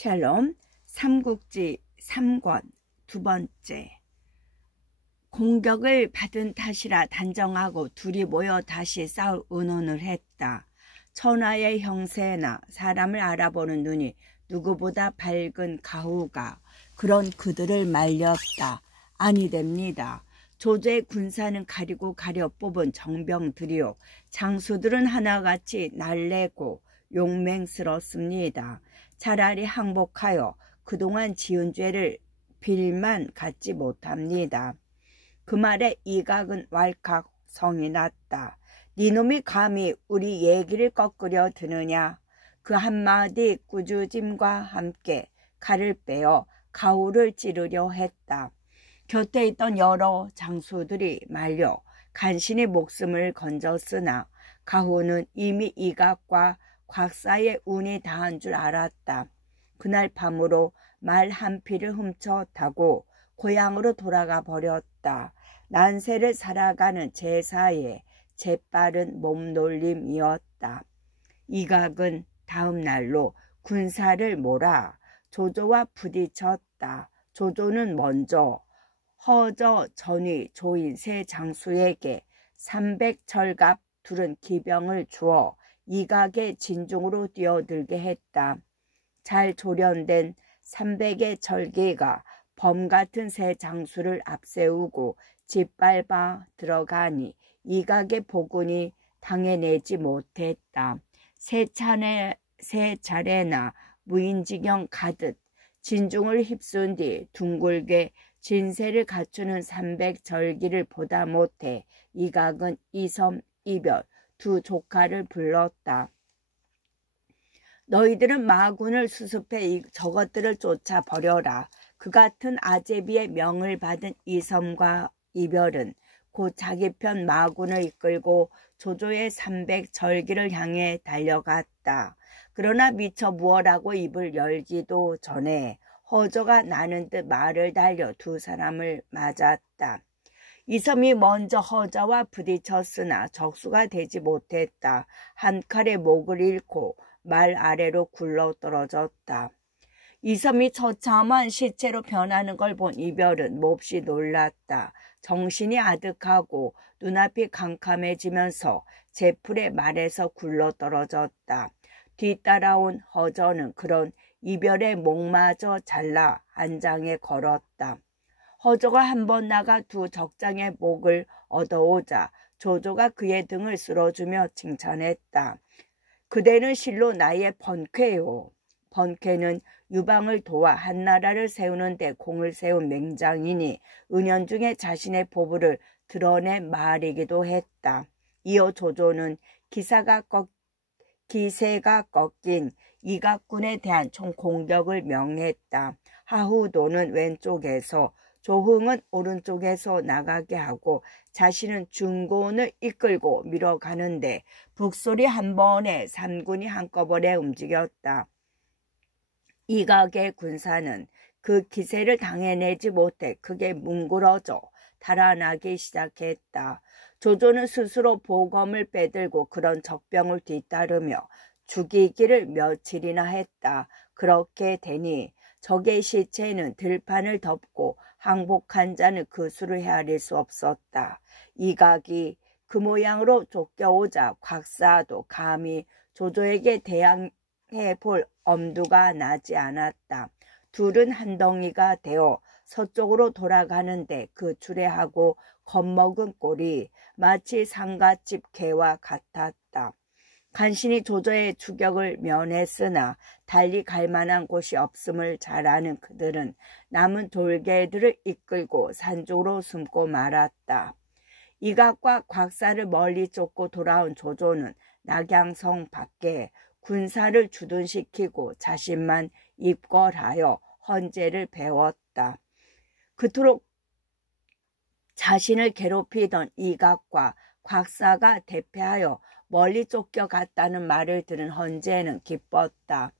샬롬 삼국지 3권 두 번째. 공격을 받은 탓이라 단정하고 둘이 모여 다시 싸울 의논을 했다. 천하의 형세나 사람을 알아보는 눈이 누구보다 밝은 가후가 그런 그들을 말렸다. 아니 됩니다. 조조의 군사는 가리고 가려 뽑은 정병들이요, 장수들은 하나같이 날래고 용맹스럽습니다. 차라리 항복하여 그동안 지은 죄를 빌만 갖지 못합니다. 그 말에 이각은 왈칵 성이 났다. 니놈이 감히 우리 얘기를 꺾으려 드느냐. 그 한마디 꾸짖음과 함께 칼을 빼어 가후를 찌르려 했다. 곁에 있던 여러 장수들이 말려 간신히 목숨을 건졌으나 가후는 이미 이각과 곽사의 운이 다한 줄 알았다. 그날 밤으로 말 한 피를 훔쳐 타고 고향으로 돌아가 버렸다. 난세를 살아가는 제사의 재빠른 몸놀림이었다. 이각은 다음 날로 군사를 몰아 조조와 부딪혔다. 조조는 먼저 허저 전위 조인 세 장수에게 300철갑 두른 기병을 주어 이각의 진중으로 뛰어들게 했다. 잘 조련된 300의 절기가 범같은 세 장수를 앞세우고 짓밟아 들어가니 이각의 보군이 당해내지 못했다. 세 차례나 무인지경 가듯 진중을 휩쓴 뒤 둥글게 진세를 갖추는 300절기를 보다 못해 이각은 이섬, 이별 두 조카를 불렀다. 너희들은 마군을 수습해 저것들을 쫓아 버려라. 그 같은 아제비의 명을 받은 이섬과 이별은 곧 자기 편 마군을 이끌고 조조의 300절기를 향해 달려갔다. 그러나 미처 무엇라고 입을 열기도 전에 허저가 나는 듯 말을 달려 두 사람을 맞았다. 이섬이 먼저 허저와 부딪혔으나 적수가 되지 못했다. 한 칼에 목을 잃고 말 아래로 굴러 떨어졌다. 이섬이 처참한 시체로 변하는 걸 본 이별은 몹시 놀랐다. 정신이 아득하고 눈앞이 캄캄해지면서 제풀의 말에서 굴러 떨어졌다. 뒤따라온 허저는 그런 이별의 목마저 잘라 한 장에 걸었다. 허저가 한 번 나가 두 적장의 목을 얻어오자 조조가 그의 등을 쓸어주며 칭찬했다. 그대는 실로 나의 번쾌요. 번쾌는 유방을 도와 한나라를 세우는 데 공을 세운 맹장이니 은연중에 자신의 포부를 드러낸 말이기도 했다. 이어 조조는 기세가 꺾인 이각군에 대한 총공격을 명했다. 하후도는 왼쪽에서 조흥은 오른쪽에서 나가게 하고 자신은 중곤을 이끌고 밀어가는데 북소리 한 번에 3군이 한꺼번에 움직였다. 이각의 군사는 그 기세를 당해내지 못해 크게 뭉그러져 달아나기 시작했다. 조조는 스스로 보검을 빼들고 그런 적병을 뒤따르며 죽이기를 며칠이나 했다. 그렇게 되니 적의 시체는 들판을 덮고 항복한 자는 그 수를 헤아릴 수 없었다. 이각이 그 모양으로 쫓겨오자 곽사도 감히 조조에게 대항해 볼 엄두가 나지 않았다. 둘은 한 덩이가 되어 서쪽으로 돌아가는데 그 추레하고 겁먹은 꼴이 마치 상갓집 개와 같았다. 간신히 조조의 추격을 면했으나 달리 갈 만한 곳이 없음을 잘 아는 그들은 남은 돌개들을 이끌고 산 쪽으로 숨고 말았다. 이각과 곽사를 멀리 쫓고 돌아온 조조는 낙양성 밖에 군사를 주둔시키고 자신만 입궐하여 헌제를 배웠다. 그토록 자신을 괴롭히던 이각과 곽사가 대패하여 멀리 쫓겨갔다는 말을 들은 헌제는 기뻤다.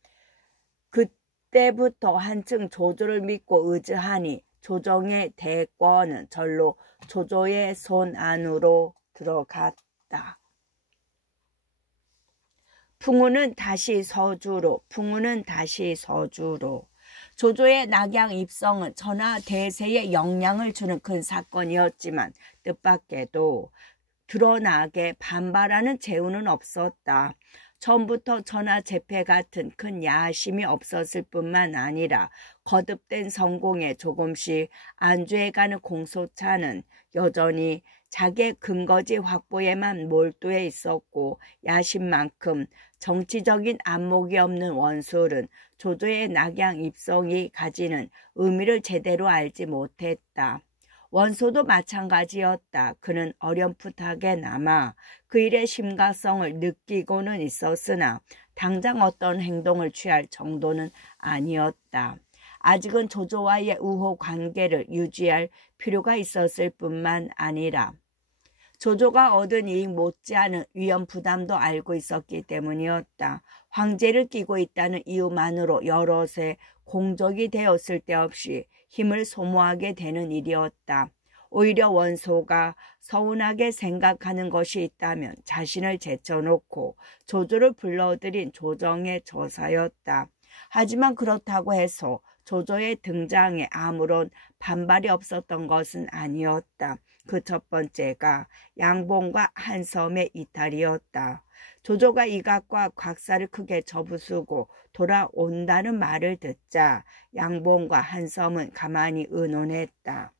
그때부터 한층 조조를 믿고 의지하니 조정의 대권은 절로 조조의 손 안으로 들어갔다. 풍우는 다시 서주로, 풍우는 다시 서주로. 조조의 낙양 입성은 천하 대세에 영향을 주는 큰 사건이었지만 뜻밖에도 드러나게 반발하는 재우는 없었다. 처음부터 천하 제패 같은 큰 야심이 없었을 뿐만 아니라 거듭된 성공에 조금씩 안주해가는 공소차는 여전히 자기의 근거지 확보에만 몰두해 있었고, 야심만큼 정치적인 안목이 없는 원술은 조조의 낙양 입성이 가지는 의미를 제대로 알지 못했다. 원소도 마찬가지였다. 그는 어렴풋하게나마 그 일의 심각성을 느끼고는 있었으나 당장 어떤 행동을 취할 정도는 아니었다. 아직은 조조와의 우호 관계를 유지할 필요가 있었을 뿐만 아니라 조조가 얻은 이익 못지않은 위험 부담도 알고 있었기 때문이었다. 황제를 끼고 있다는 이유만으로 여럿의 공적이 되어 쓸데없이 힘을 소모하게 되는 일이었다. 오히려 원소가 서운하게 생각하는 것이 있다면 자신을 제쳐놓고 조조를 불러들인 조정의 저사였다. 하지만 그렇다고 해서 조조의 등장에 아무런 반발이 없었던 것은 아니었다. 그 첫 번째가 양봉과 한섬의 이탈이었다. 조조가 이각과 곽사를 크게 접으수고 돌아온다는 말을 듣자 양봉과 한섬은 가만히 의논했다.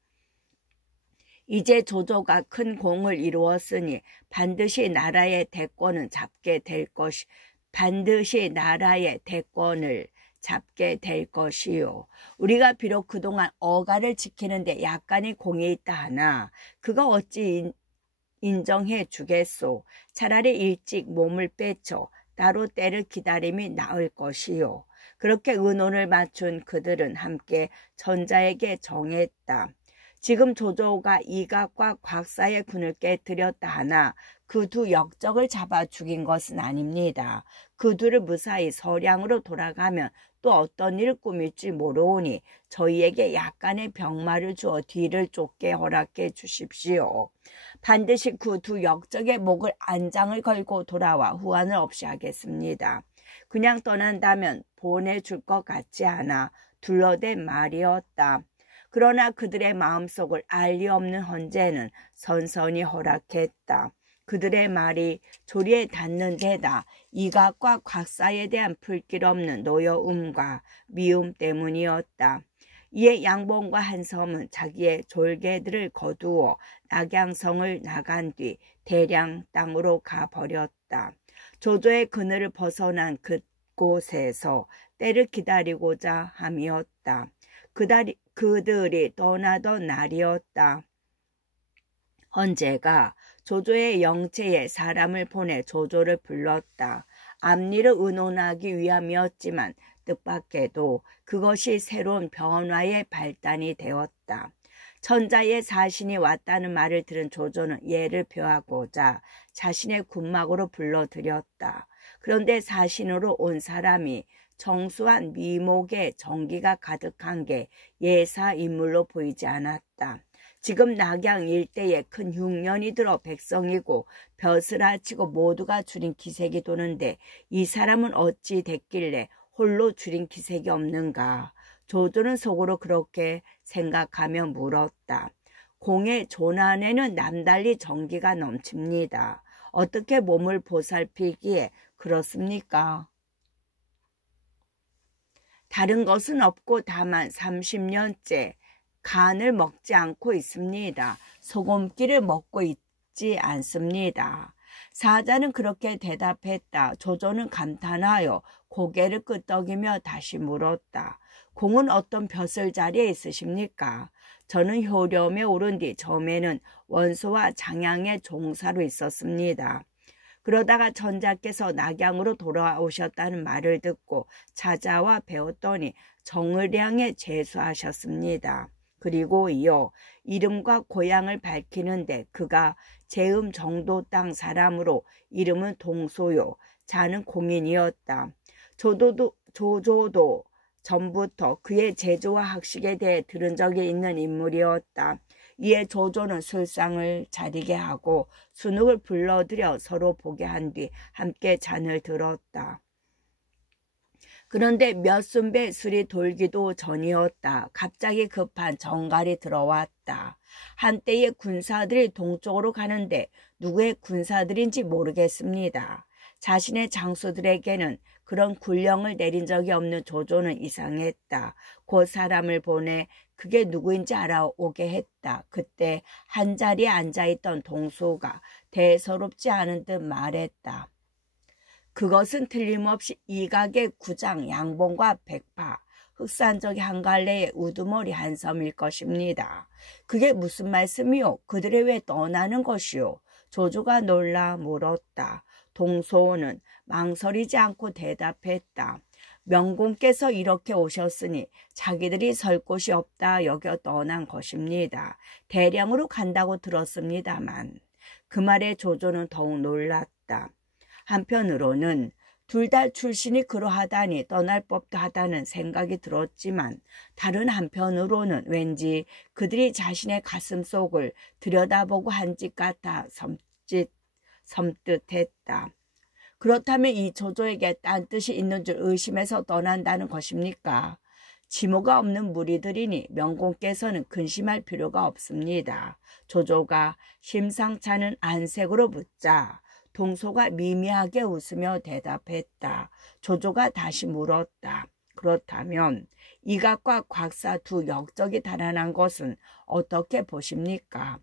이제 조조가 큰 공을 이루었으니 반드시 나라의 대권을 잡게 될 것이요. 우리가 비록 그동안 어가를 지키는데 약간의 공이 있다 하나 그거 어찌 인정해 주겠소. 차라리 일찍 몸을 빼쳐 따로 때를 기다림이 나을 것이요. 그렇게 의논을 맞춘 그들은 함께 전자에게 정했다. 지금 조조가 이각과 곽사의 군을 깨뜨렸다 하나 그 두 역적을 잡아 죽인 것은 아닙니다. 그 둘을 무사히 서량으로 돌아가면 또 어떤 일을 꾸밀지 모르오니 저희에게 약간의 병마를 주어 뒤를 쫓게 허락해 주십시오. 반드시 그 두 역적의 목을 안장을 걸고 돌아와 후환을 없이 하겠습니다. 그냥 떠난다면 보내줄 것 같지 않아 둘러댄 말이었다. 그러나 그들의 마음속을 알 리 없는 헌재는 선선히 허락했다. 그들의 말이 조리에 닿는 데다 이각과 곽사에 대한 불길 없는 노여움과 미움 때문이었다. 이에 양봉과 한섬은 자기의 졸개들을 거두어 낙양성을 나간 뒤 대량 땅으로 가버렸다. 조조의 그늘을 벗어난 그곳에서 때를 기다리고자 함이었다. 그들이 떠나던 날이었다. 헌재가 조조의 영체에 사람을 보내 조조를 불렀다. 앞일을 의논하기 위함이었지만 뜻밖에도 그것이 새로운 변화의 발단이 되었다. 천자의 사신이 왔다는 말을 들은 조조는 예를 표하고자 자신의 군막으로 불러들였다. 그런데 사신으로 온 사람이 정수한 미목에 정기가 가득한 게 예사 인물로 보이지 않았다. 지금 낙양 일대에 큰 흉년이 들어 백성이고 벼슬 아치고 모두가 줄인 기색이 도는데 이 사람은 어찌 됐길래 홀로 줄인 기색이 없는가. 조조는 속으로 그렇게 생각하며 물었다. 공의 조난에는 남달리 정기가 넘칩니다. 어떻게 몸을 보살피기에 그렇습니까? 다른 것은 없고 다만 30년째 간을 먹지 않고 있습니다. 소금기를 먹고 있지 않습니다. 사자는 그렇게 대답했다. 조조는 감탄하여 고개를 끄덕이며 다시 물었다. 공은 어떤 벼슬 자리에 있으십니까? 저는 효렴에 오른 뒤 처음에는 원소와 장양의 종사로 있었습니다. 그러다가 전자께서 낙양으로 돌아오셨다는 말을 듣고 찾아와 배웠더니 정을량에 재수하셨습니다. 그리고 이어 이름과 고향을 밝히는데 그가 제음 정도 땅 사람으로 이름은 동소요, 자는 공인이었다. 조조도 전부터 그의 제조와 학식에 대해 들은 적이 있는 인물이었다. 이에 조조는 술상을 차리게 하고 순욱을 불러들여 서로 보게 한 뒤 함께 잔을 들었다. 그런데 몇 순배 술이 돌기도 전이었다. 갑자기 급한 정갈이 들어왔다. 한때의 군사들이 동쪽으로 가는데 누구의 군사들인지 모르겠습니다. 자신의 장수들에게는 그런 군령을 내린 적이 없는 조조는 이상했다. 곧 사람을 보내 그게 누구인지 알아오게 했다. 그때 한자리에 앉아있던 동수가 대서롭지 않은 듯 말했다. 그것은 틀림없이 이각의 구장 양봉과 백파, 흑산적의 한 갈래의 우두머리 한 섬일 것입니다. 그게 무슨 말씀이요? 그들이 왜 떠나는 것이요? 조조가 놀라 물었다. 동소호는 망설이지 않고 대답했다. 명공께서 이렇게 오셨으니 자기들이 설 곳이 없다 여겨 떠난 것입니다. 대량으로 간다고 들었습니다만. 그 말에 조조는 더욱 놀랐다. 한편으로는 둘 다 출신이 그러하다니 떠날 법도 하다는 생각이 들었지만 다른 한편으로는 왠지 그들이 자신의 가슴속을 들여다보고 한 짓 같아 섬뜩했다. 그렇다면 이 조조에게 딴 뜻이 있는 줄 의심해서 떠난다는 것입니까? 지모가 없는 무리들이니 명공께서는 근심할 필요가 없습니다. 조조가 심상찮은 안색으로 묻자 동소가 미미하게 웃으며 대답했다. 조조가 다시 물었다. 그렇다면 이각과 곽사 두 역적이 달아난 것은 어떻게 보십니까?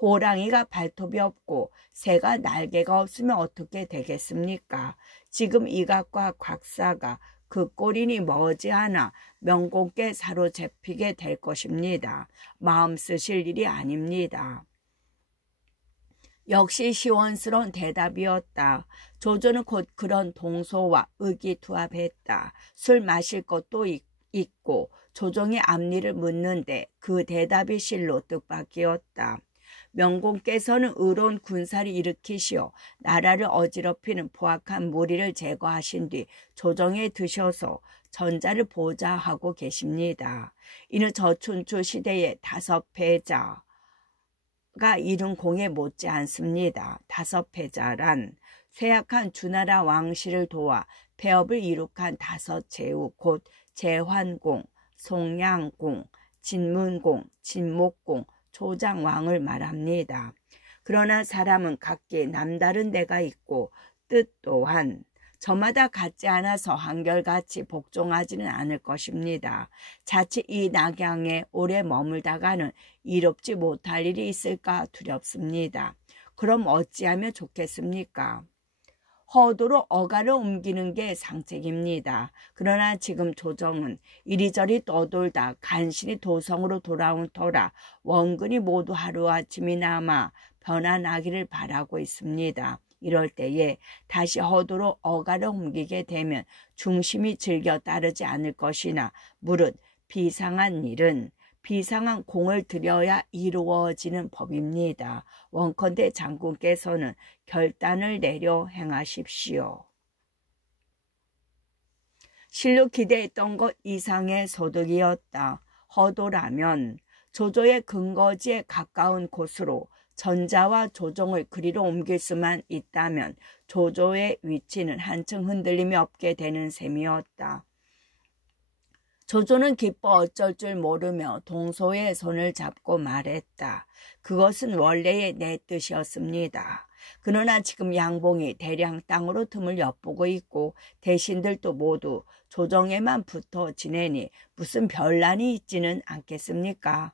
호랑이가 발톱이 없고 새가 날개가 없으면 어떻게 되겠습니까? 지금 이각과 곽사가 그 꼴이니 머지않아 명공께 사로잡히게 될 것입니다. 마음 쓰실 일이 아닙니다. 역시 시원스러운 대답이었다. 조조는 곧 그런 동소와 의기투합했다. 술 마실 것도 있고 조정의 앞니를 묻는데 그 대답이 실로 뜻밖이었다. 명공께서는 의로운 군사를 일으키시어 나라를 어지럽히는 포악한 무리를 제거하신 뒤 조정에 드셔서 전자를 보좌하고 계십니다. 이는 저춘추 시대의 5패자가 이룬 공에 못지 않습니다. 5패자란 쇠약한 주나라 왕실을 도와 폐업을 이룩한 5제후 곧 제환공, 송량공, 진문공, 진목공, 조장왕을 말합니다. 그러나 사람은 각기 남다른 데가 있고 뜻 또한 저마다 같지 않아서 한결같이 복종하지는 않을 것입니다. 자칫 이 낙양에 오래 머물다가는 이롭지 못할 일이 있을까 두렵습니다. 그럼 어찌하면 좋겠습니까? 허도로 어가를 옮기는 게 상책입니다. 그러나 지금 조정은 이리저리 떠돌다 간신히 도성으로 돌아온 터라 원근이 모두 하루아침이나마 변화나기를 바라고 있습니다. 이럴 때에 다시 허도로 어가를 옮기게 되면 중심이 즐겨 따르지 않을 것이나 무릇 비상한 일은 비상한 공을 들여야 이루어지는 법입니다. 원컨대 장군께서는 결단을 내려 행하십시오. 실로 기대했던 것 이상의 소득이었다. 허도라면 조조의 근거지에 가까운 곳으로 전자와 조정을 그리로 옮길 수만 있다면 조조의 위치는 한층 흔들림이 없게 되는 셈이었다. 조조는 기뻐 어쩔 줄 모르며 동소의 손을 잡고 말했다. 그것은 원래의 내 뜻이었습니다. 그러나 지금 양봉이 대량 땅으로 틈을 엿보고 있고 대신들도 모두 조정에만 붙어 지내니 무슨 별난이 있지는 않겠습니까?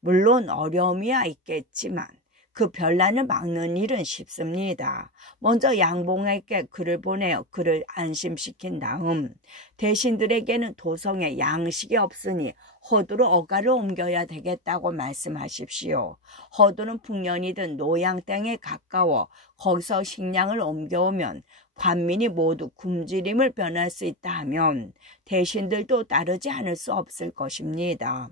물론 어려움이야 있겠지만 그 별난을 막는 일은 쉽습니다. 먼저 양봉에게 글을 보내어 그를 안심시킨 다음 대신들에게는 도성에 양식이 없으니 허도로 어가를 옮겨야 되겠다고 말씀하십시오. 허도는 풍년이든 노양 땅에 가까워 거기서 식량을 옮겨오면 관민이 모두 굶주림을 변할 수 있다 하면 대신들도 따르지 않을 수 없을 것입니다.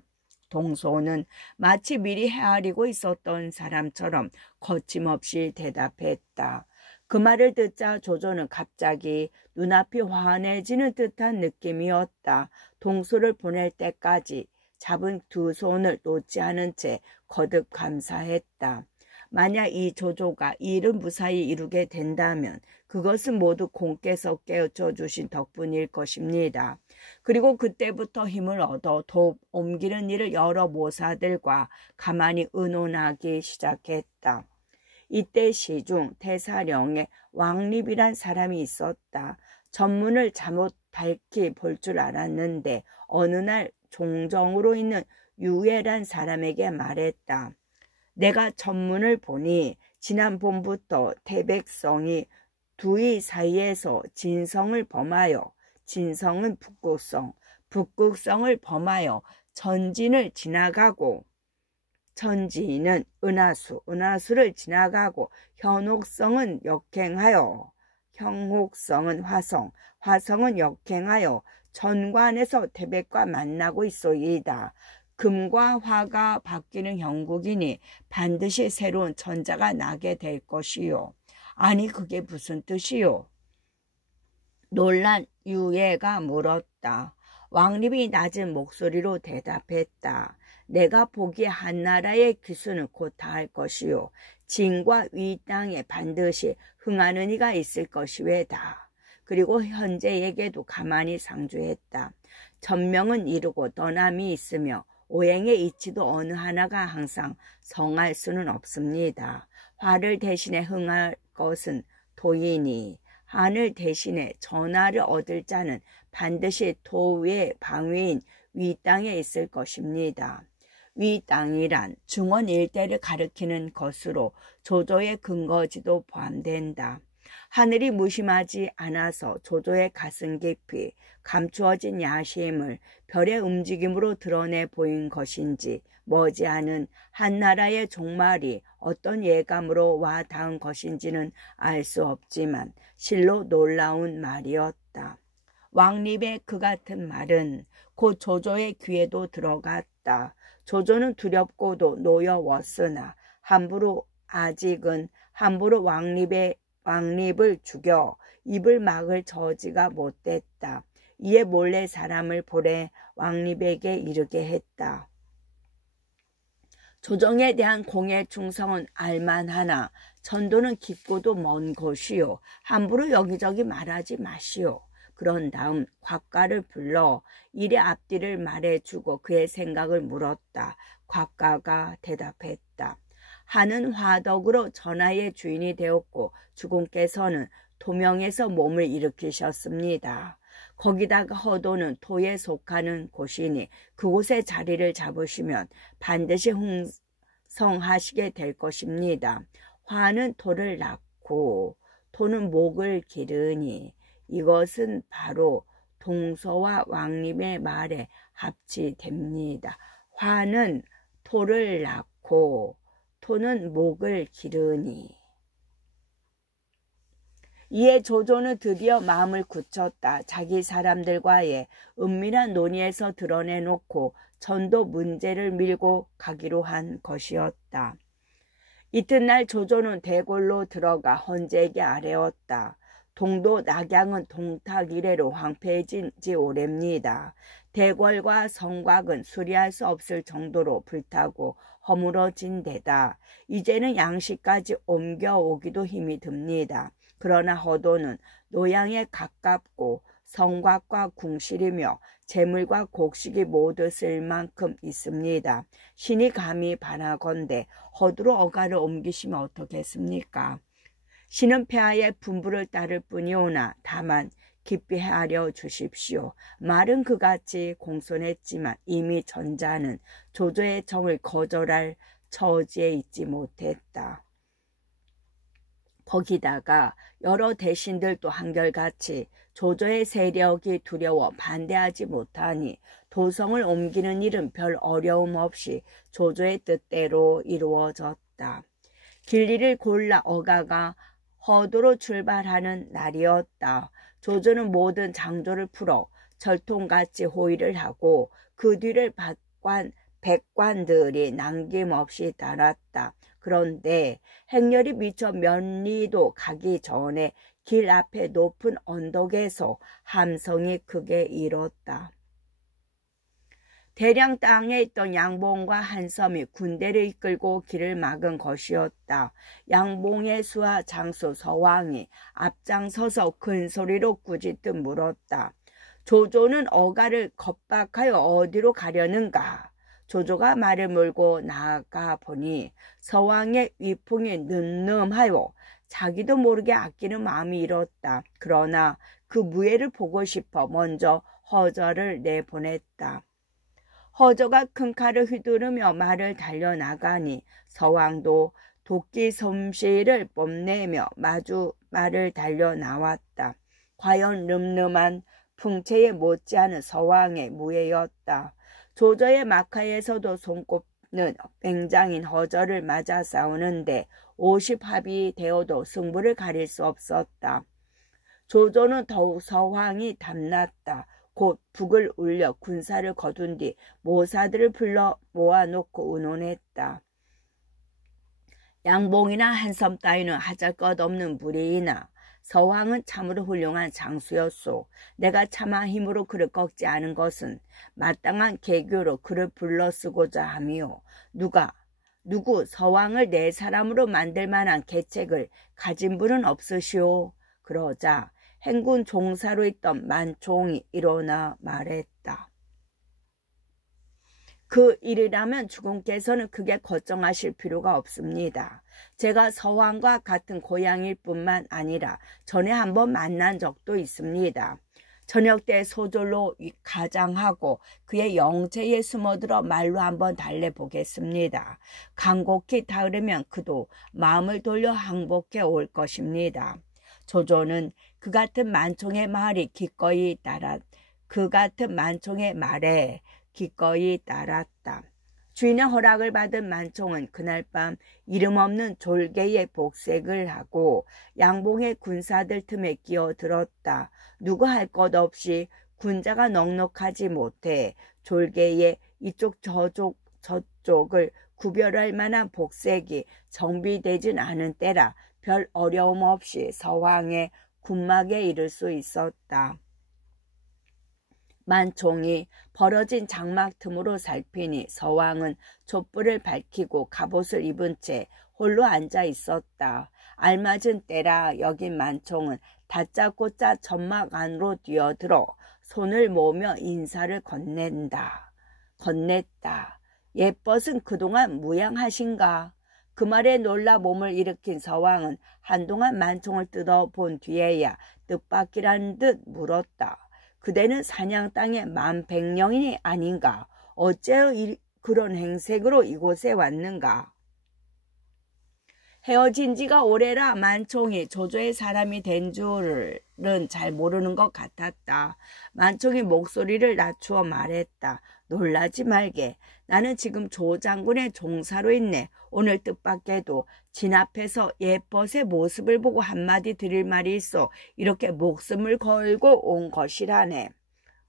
동소는 마치 미리 헤아리고 있었던 사람처럼 거침없이 대답했다. 그 말을 듣자 조조는 갑자기 눈앞이 환해지는 듯한 느낌이었다. 동소를 보낼 때까지 잡은 두 손을 놓지 않은 채 거듭 감사했다. 만약 이 조조가 이 일을 무사히 이루게 된다면 그것은 모두 공께서 깨우쳐 주신 덕분일 것입니다. 그리고 그때부터 힘을 얻어 돕 옮기는 일을 여러 모사들과 가만히 의논하기 시작했다. 이때 시중 태사령에 왕립이란 사람이 있었다. 전문을 잘못 밝히 볼 줄 알았는데 어느 날 종정으로 있는 유예란 사람에게 말했다. 내가 전문을 보니 지난 봄부터 태백성이 두이 사이에서 진성을 범하여, 진성은 북극성, 북극성을 범하여 전진을 지나가고, 전진은 은하수, 은하수를 지나가고, 현혹성은 역행하여, 현혹성은 화성, 화성은 역행하여 전관에서 태백과 만나고 있소이다. 금과 화가 바뀌는 형국이니 반드시 새로운 천자가 나게 될 것이요. 아니 그게 무슨 뜻이요? 놀란 유예가 물었다. 왕립이 낮은 목소리로 대답했다. 내가 보기에 한나라의 기수는 곧 다할 것이요. 진과 위 땅에 반드시 흥하는 이가 있을 것이외다. 그리고 현재에게도 가만히 상주했다. 전명은 이루고 떠남이 있으며 오행의 이치도 어느 하나가 항상 성할 수는 없습니다. 화를 대신에 흥할 것은 도이니 한을 대신에 전화를 얻을 자는 반드시 도의 방위인 위 땅에 있을 것입니다. 위 땅이란 중원 일대를 가리키는 것으로 조조의 근거지도 포함된다. 하늘이 무심하지 않아서 조조의 가슴 깊이 감추어진 야심을 별의 움직임으로 드러내 보인 것인지 머지않은 한나라의 종말이 어떤 예감으로 와 닿은 것인지는 알 수 없지만 실로 놀라운 말이었다. 왕립의 그 같은 말은 곧 조조의 귀에도 들어갔다. 조조는 두렵고도 노여웠으나 아직은 함부로 왕립을 죽여 입을 막을 저지가 못됐다. 이에 몰래 사람을 보내 왕립에게 이르게 했다. 조정에 대한 공의 충성은 알만하나 전도는 깊고도 먼 곳이요. 함부로 여기저기 말하지 마시오. 그런 다음 곽가를 불러 일의 앞뒤를 말해주고 그의 생각을 물었다. 곽가가 대답했다. 하는 화덕으로 전하의 주인이 되었고 주공께서는 도명에서 몸을 일으키셨습니다. 거기다가 허도는 토에 속하는 곳이니 그곳에 자리를 잡으시면 반드시 흥성하시게 될 것입니다. 화는 토를 낳고 토는 목을 기르니 이것은 바로 동서와 왕립의 말에 합치됩니다. 화는 토를 낳고 토는 목을 기르니. 이에 조조는 드디어 마음을 굳혔다. 자기 사람들과의 은밀한 논의에서 드러내놓고 전도 문제를 밀고 가기로 한 것이었다. 이튿날 조조는 대궐로 들어가 헌제에게 아뢰었다. 동도 낙양은 동탁 이래로 황폐해진 지 오래입니다. 대궐과 성곽은 수리할 수 없을 정도로 불타고 허물어진 데다 이제는 양식까지 옮겨오기도 힘이 듭니다. 그러나 허도는 노양에 가깝고 성곽과 궁실이며 재물과 곡식이 모두 쓸 만큼 있습니다. 신이 감히 바라건대 허도로 어가를 옮기시면 어떻겠습니까? 신은 폐하의 분부를 따를 뿐이오나 다만 깊이 헤아려 주십시오. 말은 그같이 공손했지만 이미 전자는 조조의 정을 거절할 처지에 있지 못했다. 거기다가 여러 대신들도 한결같이 조조의 세력이 두려워 반대하지 못하니 도성을 옮기는 일은 별 어려움 없이 조조의 뜻대로 이루어졌다. 길리를 골라 어가가 허도로 출발하는 날이었다. 조조는 모든 장조를 풀어 절통같이 호위를 하고 그 뒤를 백관들이 남김없이 따랐다. 그런데 행렬이 미처 몇 리도 가기 전에 길 앞에 높은 언덕에서 함성이 크게 일었다. 대량 땅에 있던 양봉과 한섬이 군대를 이끌고 길을 막은 것이었다. 양봉의 수하 장수 서왕이 앞장서서 큰 소리로 꾸짖듯 물었다. 조조는 어가를 겁박하여 어디로 가려는가? 조조가 말을 몰고 나아가 보니 서왕의 위풍이 늠름하여 자기도 모르게 아끼는 마음이 일었다. 그러나 그 무예를 보고 싶어 먼저 허저를 내보냈다. 허저가 큰 칼을 휘두르며 말을 달려나가니 서왕도 도끼 솜씨를 뽐내며 마주 말을 달려나왔다. 과연 늠름한 풍채에 못지않은 서왕의 무예였다. 조조의 막하에서도 손꼽는 맹장인 허저를 맞아 싸우는데 50합이 되어도 승부를 가릴 수 없었다. 조조는 더욱 서왕이 탐났다. 곧 북을 울려 군사를 거둔 뒤 모사들을 불러 모아놓고 의논했다. 양봉이나 한섬 따위는 하잘것없는 무리이나 서왕은 참으로 훌륭한 장수였소. 내가 차마 힘으로 그를 꺾지 않은 것은 마땅한 계교로 그를 불러쓰고자 함이요. 누구 서왕을 내 사람으로 만들 만한 계책을 가진 분은 없으시오. 그러자 행군 종사로 있던 만총이 일어나 말했다. 그 일이라면 주공께서는 크게 걱정하실 필요가 없습니다. 제가 서왕과 같은 고향일 뿐만 아니라 전에 한번 만난 적도 있습니다. 저녁 때 소절로 가장하고 그의 영체에 숨어들어 말로 한번 달래보겠습니다. 간곡히 다으려면 그도 마음을 돌려 항복해 올 것입니다. 조조는 그 같은 만총의 말에 기꺼이 따랐다. 주인의 허락을 받은 만총은 그날 밤 이름 없는 졸개에 복색을 하고 양봉의 군사들 틈에 끼어들었다. 누구 할 것 없이 군자가 넉넉하지 못해 졸개에 이쪽 저쪽을 구별할 만한 복색이 정비되진 않은 때라 별 어려움 없이 서왕의 군막에 이를 수 있었다. 만총이 벌어진 장막 틈으로 살피니 서왕은 촛불을 밝히고 갑옷을 입은 채 홀로 앉아 있었다. 알맞은 때라 여긴 만총은 다짜고짜 전막 안으로 뛰어들어 손을 모으며 인사를 건넸다. 예벗은 그동안 무양하신가? 그 말에 놀라 몸을 일으킨 서왕은 한동안 만총을 뜯어본 뒤에야 뜻밖이라는 듯 물었다. 그대는 사냥 땅의 만백령인이 아닌가? 어째여 그런 행색으로 이곳에 왔는가? 헤어진 지가 오래라 만총이 조조의 사람이 된 줄은 잘 모르는 것 같았다. 만총이 목소리를 낮추어 말했다. 놀라지 말게. 나는 지금 조 장군의 종사로 있네. 오늘 뜻밖에도 진 앞에서 예벗의 모습을 보고 한마디 드릴 말이 있어 이렇게 목숨을 걸고 온 것이라네.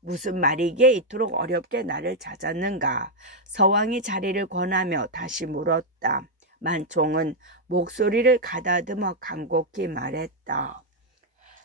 무슨 말이기에 이토록 어렵게 나를 찾았는가? 서왕이 자리를 권하며 다시 물었다. 만총은 목소리를 가다듬어 간곡히 말했다.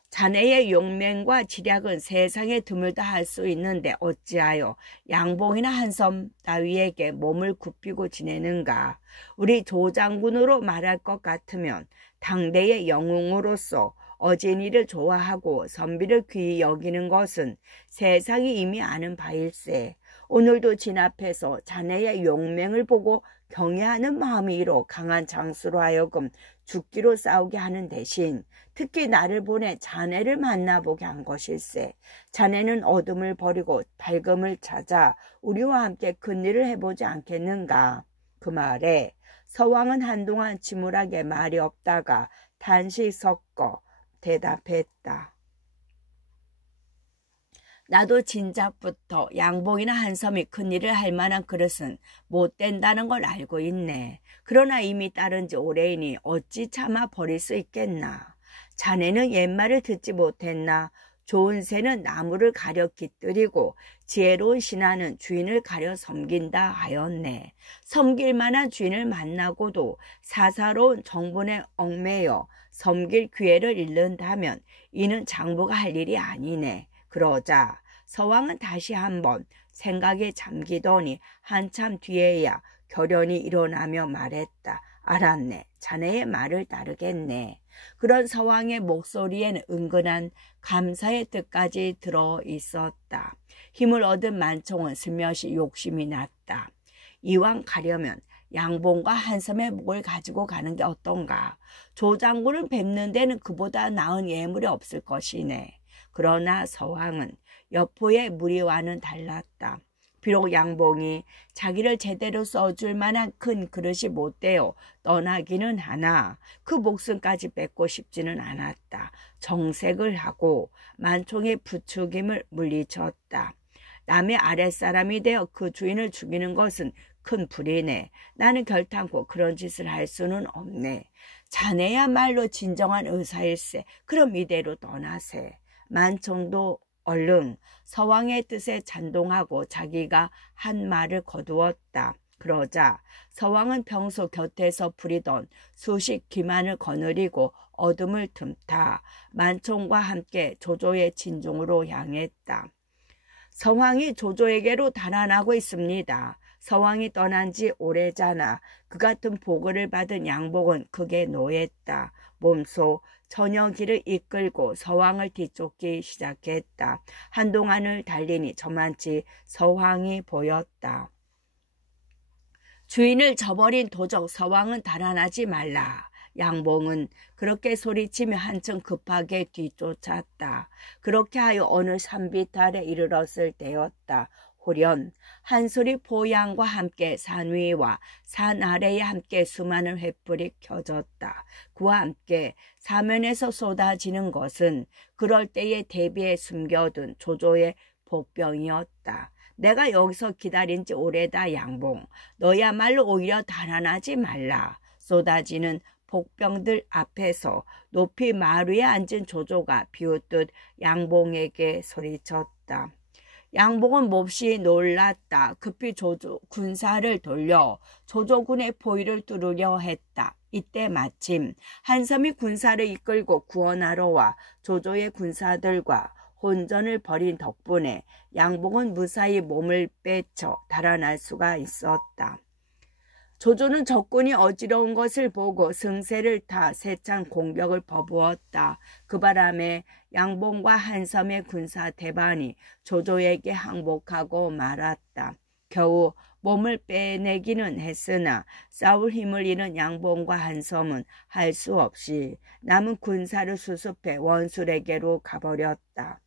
자네의 용맹과 지략은 세상에 드물다 할 수 있는데 어찌하여 양봉이나 한섬 따위에게 몸을 굽히고 지내는가? 우리 조장군으로 말할 것 같으면 당대의 영웅으로서 어진이를 좋아하고 선비를 귀히 여기는 것은 세상이 이미 아는 바일세. 오늘도 진 앞에서 자네의 용맹을 보고 경애하는 마음이 이로 강한 장수로 하여금 죽기로 싸우게 하는 대신 특히 나를 보내 자네를 만나보게 한 것일세. 자네는 어둠을 버리고 밝음을 찾아 우리와 함께 큰 일을 해보지 않겠는가? 그 말에 서왕은 한동안 침울하게 말이 없다가 단시 섞어 대답했다. 나도 진작부터 양봉이나 한섬이 큰일을 할 만한 그릇은 못 된다는 걸 알고 있네. 그러나 이미 따른 지 오래이니 어찌 차마 버릴 수 있겠나. 자네는 옛말을 듣지 못했나. 좋은 새는 나무를 가려 깃들이고 지혜로운 신하는 주인을 가려 섬긴다 하였네. 섬길 만한 주인을 만나고도 사사로운 정분에 얽매여 섬길 기회를 잃는다면 이는 장부가 할 일이 아니네. 그러자 서왕은 다시 한번 생각에 잠기더니 한참 뒤에야 결연히 일어나며 말했다. 알았네. 자네의 말을 따르겠네. 그런 서왕의 목소리에는 은근한 감사의 뜻까지 들어 있었다. 힘을 얻은 만총은 슬며시 욕심이 났다. 이왕 가려면 양봉과 한섬의 목을 가지고 가는 게 어떤가. 조 장군을 뵙는 데는 그보다 나은 예물이 없을 것이네. 그러나 서왕은 여포의 무리와는 달랐다. 비록 양봉이 자기를 제대로 써줄 만한 큰 그릇이 못 되어 떠나기는 하나 그 목숨까지 뺏고 싶지는 않았다. 정색을 하고 만총의 부추김을 물리쳤다. 남의 아랫사람이 되어 그 주인을 죽이는 것은 큰 불이네. 나는 결탄코 그런 짓을 할 수는 없네. 자네야말로 진정한 의사일세. 그럼 이대로 떠나세. 만총도 얼른 서왕의 뜻에 찬동하고 자기가 한 말을 거두었다. 그러자 서왕은 평소 곁에서 부리던 수십 기만을 거느리고 어둠을 틈타 만총과 함께 조조의 진중으로 향했다. 서왕이 조조에게로 달아나고 있습니다. 서왕이 떠난 지 오래잖아. 그 같은 보고를 받은 양복은 극에 노했다. 몸소 전여기를 이끌고 서왕을 뒤쫓기 시작했다. 한동안을 달리니 저만치 서왕이 보였다. 주인을 저버린 도적 서왕은 달아나지 말라. 양봉은 그렇게 소리치며 한층 급하게 뒤쫓았다. 그렇게 하여 어느 산비탈에 이르렀을 때였다. 호련 한소리 보양과 함께 산 위와 산 아래에 함께 수많은 횃불이 켜졌다. 그와 함께 사면에서 쏟아지는 것은 그럴 때에 대비해 숨겨둔 조조의 복병이었다. 내가 여기서 기다린 지 오래다 양봉. 너야말로 오히려 달아나지 말라. 쏟아지는 복병들 앞에서 높이 말 위에 앉은 조조가 비웃듯 양봉에게 소리쳤다. 양봉은 몹시 놀랐다. 급히 군사를 돌려 조조군의 포위를 뚫으려 했다. 이때 마침 한섬이 군사를 이끌고 구원하러 와 조조의 군사들과 혼전을 벌인 덕분에 양봉은 무사히 몸을 빼쳐 달아날 수가 있었다. 조조는 적군이 어지러운 것을 보고 승세를 타 세찬 공격을 퍼부었다. 그 바람에 양봉과 한섬의 군사 대반이 조조에게 항복하고 말았다. 겨우 몸을 빼내기는 했으나 싸울 힘을 잃은 양봉과 한섬은 할 수 없이 남은 군사를 수습해 원술에게로 가버렸다.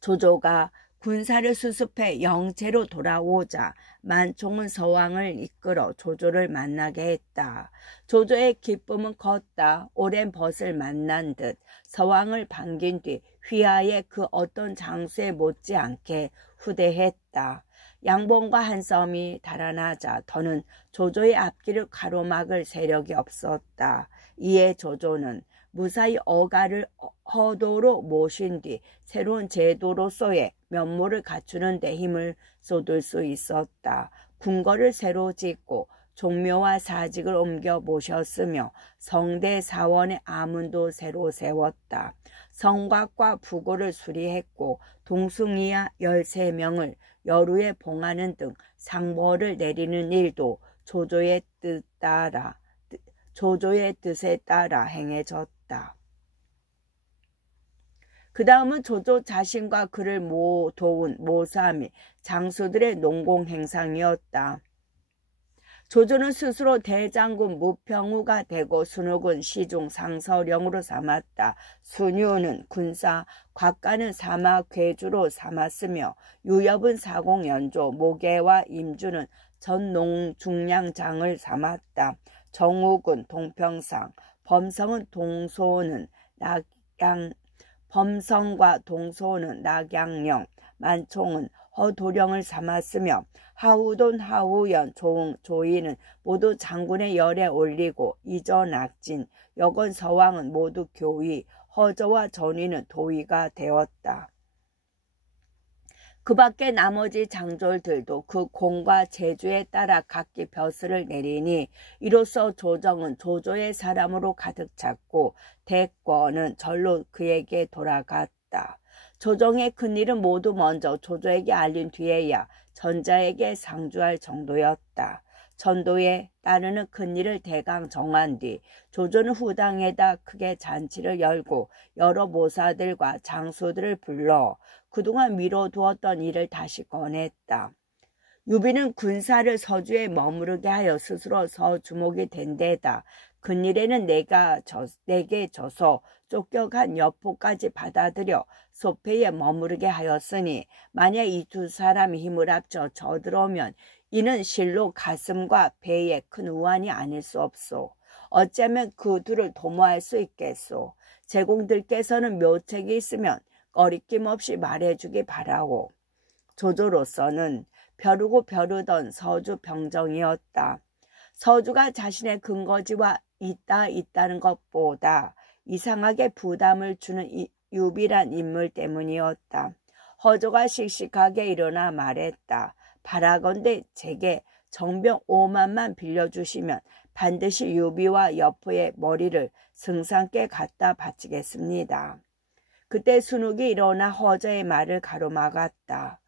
조조가 군사를 수습해 영체로 돌아오자 만총은 서왕을 이끌어 조조를 만나게 했다. 조조의 기쁨은 컸다. 오랜 벗을 만난 듯 서왕을 반긴 뒤 휘하에 그 어떤 장수에 못지않게 후대했다. 양봉과 한섬이 달아나자 더는 조조의 앞길을 가로막을 세력이 없었다. 이에 조조는 무사히 어가를 허도로 모신 뒤 새로운 제도로서의 면모를 갖추는 데 힘을 쏟을 수 있었다. 궁궐을 새로 짓고 종묘와 사직을 옮겨 모셨으며 성대 사원의 아문도 새로 세웠다. 성곽과 부고를 수리했고 동숭이야 13명을 여루에 봉하는 등 상벌을 내리는 일도 조조의 뜻에 따라 행해졌다. 그 다음은 조조 자신과 그를 도운 모사 및 장수들의 농공 행상이었다. 조조는 스스로 대장군 무평우가 되고 순욱은 시중 상서령으로 삼았다. 순유는 군사, 곽가는 사마 괴주로 삼았으며 유엽은 사공연조, 모계와 임주는 전농중량장을 삼았다. 정욱은 동평상, 범성과 동소는 낙양령, 만총은 허도령을 삼았으며 하우돈, 하우연, 조웅, 조이는 모두 장군의 열에 올리고 이전 악진, 여건 서왕은 모두 교위, 허저와 전위는 도위가 되었다. 그 밖에 나머지 장졸들도 그 공과 제주에 따라 각기 벼슬을 내리니 이로써 조정은 조조의 사람으로 가득 찼고 대권은 절로 그에게 돌아갔다. 조정의 큰일은 모두 먼저 조조에게 알린 뒤에야 전자에게 상주할 정도였다. 전도에 따르는 큰일을 대강 정한 뒤 조조는 후당에다 크게 잔치를 열고 여러 모사들과 장수들을 불러 그동안 미뤄두었던 일을 다시 꺼냈다. 유비는 군사를 서주에 머무르게 하여 스스로 서주목이 된 데다 근일에는 내게 져서 쫓겨간 여포까지 받아들여 소패에 머무르게 하였으니 만약 이 두 사람이 힘을 합쳐 저들어오면 이는 실로 가슴과 배에 큰 우환이 아닐 수 없소. 어쩌면 그 둘을 도모할 수 있겠소. 제공들께서는 묘책이 있으면 꺼리낌 없이 말해주기 바라오. 조조로서는 벼르고 벼르던 서주 병정이었다. 서주가 자신의 근거지와 있다는 것보다 이상하게 부담을 주는 유비란 인물 때문이었다. 허조가 씩씩하게 일어나 말했다. 바라건대 제게 정병 5만만 빌려주시면 반드시 유비와 여포의 머리를 승상께 갖다 바치겠습니다. 그때 순욱이 일어나 허저의 말을 가로막았다.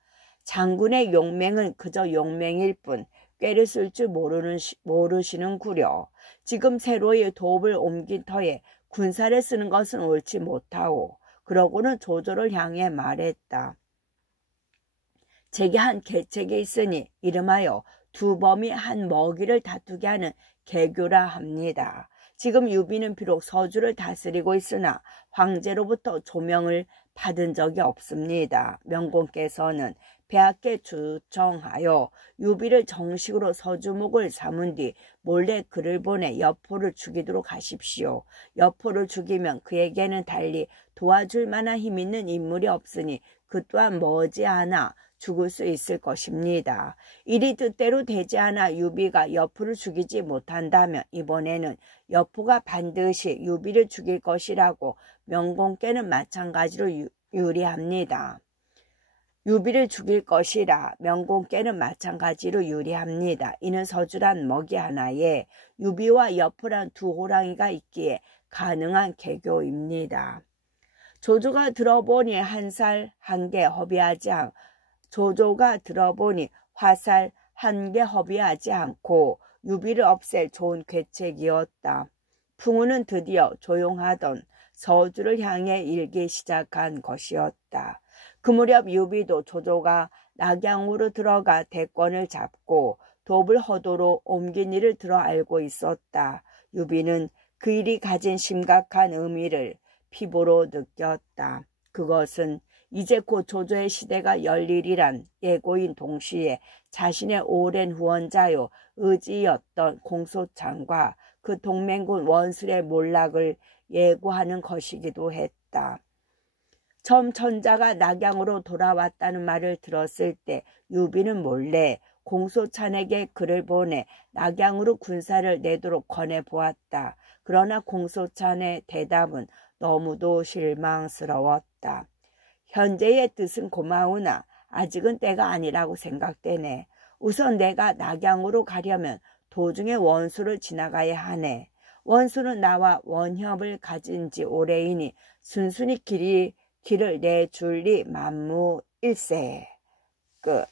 장군의 용맹은 그저 용맹일 뿐 꾀를 쓸 줄 모르시는구려. 지금 새로이 도읍을 옮긴 터에 군사를 쓰는 것은 옳지 못하오. 그러고는 조조를 향해 말했다. 제게 한 계책이 있으니 이름하여 두 범이 한 먹이를 다투게 하는 개교라 합니다. 지금 유비는 비록 서주를 다스리고 있으나 황제로부터 조명을 받은 적이 없습니다. 명공께서는 배하께 주청하여 유비를 정식으로 서주목을 삼은 뒤 몰래 그를 보내 여포를 죽이도록 하십시오. 여포를 죽이면 그에게는 달리 도와줄 만한 힘 있는 인물이 없으니 그 또한 머지않아 죽을 수 있을 것입니다. 일이 뜻대로 되지 않아 유비가 여포를 죽이지 못한다면 이번에는 여포가 반드시 유비를 죽일 것이라고 명공께는 마찬가지로 유리합니다. 유비를 죽일 것이라 명공께는 마찬가지로 유리합니다. 이는 서주란 먹이 하나에 유비와 여포란 두 호랑이가 있기에 가능한 개교입니다. 조조가 들어보니 한살 한 개 화살 한 개 허비하지 않고 유비를 없앨 좋은 괴책이었다. 풍우는 드디어 조용하던 서주를 향해 일기 시작한 것이었다. 그 무렵 유비도 조조가 낙양으로 들어가 대권을 잡고 도읍을 허도로 옮긴 일을 들어 알고 있었다. 유비는 그 일이 가진 심각한 의미를 피부로 느꼈다. 그것은 이제 곧 조조의 시대가 열리리란 예고인 동시에 자신의 오랜 후원자요 의지였던 공소창과 그 동맹군 원술의 몰락을 예고하는 것이기도 했다. 처음 천자가 낙양으로 돌아왔다는 말을 들었을 때 유비는 몰래 공소찬에게 글을 보내 낙양으로 군사를 내도록 권해보았다. 그러나 공소찬의 대답은 너무도 실망스러웠다. 현재의 뜻은 고마우나 아직은 때가 아니라고 생각되네. 우선 내가 낙양으로 가려면 도중에 원수를 지나가야 하네. 원수는 나와 원협을 가진 지 오래이니 순순히 길을 내줄리 만무일세. 끝.